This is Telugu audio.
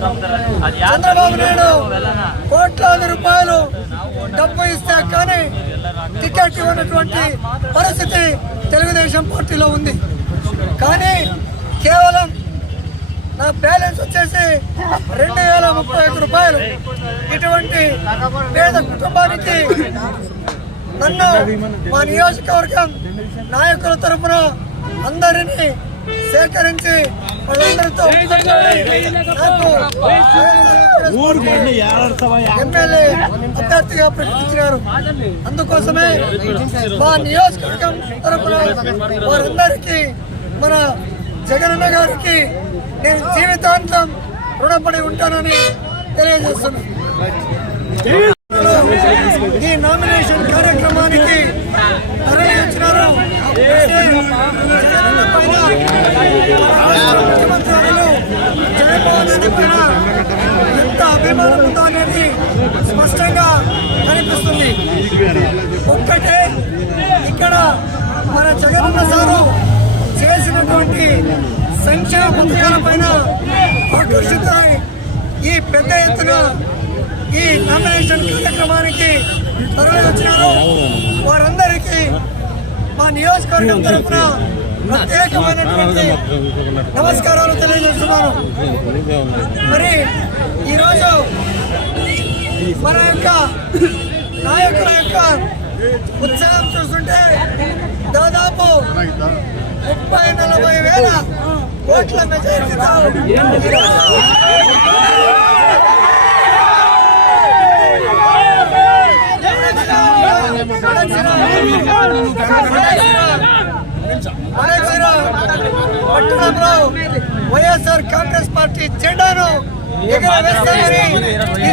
చంద్రబాబు నాయుడు కోట్లాది రూపాయలు డబ్బు ఇస్తే కానీ టికెట్ ఇవ్వనటువంటి పరిస్థితి తెలుగుదేశం పార్టీలో ఉంది. కానీ కేవలం నా బ్యాలెన్స్ వచ్చేసి రెండు వేల ముప్పై ఐదు రూపాయలు. ఇటువంటి పేద కుటుంబానికి నన్ను మా నియోజకవర్గం నాయకుల తరఫున అందరినీ సేకరించి వాళ్ళందరితో ఎమ్మెల్యే అభ్యర్థిగా ప్రకటించినారు. అందుకోసమే మా నియోజకవర్గం తరఫున వారందరికీ మన జగనన్న గారికి నేను జీవితాంతం రుణపడి ఉంటానని తెలియజేస్తున్నాను. ఈ నామినేషన్ కార్యక్రమానికి తరలి వస్తుంది. ఒక్కటే ఇక్కడ మన జగన్ సారు చేసినటువంటి సంక్షేమ పథకాల పైన ఆకర్షితులై ఈ పెద్ద ఎత్తున ఈ నామినేషన్ కార్యక్రమానికి తరలి వచ్చినారు. వారందరికీ మా నియోజకవర్గం తరఫున ప్రత్యేకమైనటువంటి నమస్కారాలు తెలియజేస్తున్నాను. మరి ఈరోజు మన యొక్క నాయకుల యొక్క ఉత్సాహం చూస్తుంటే దాదాపు ముప్పై నలభై వేల కోట్ల మెజారిటీతో పట్టణంలో వైఎస్ఆర్ కాంగ్రెస్ పార్టీ జెండాను ఎగరవేస్తామని ఈ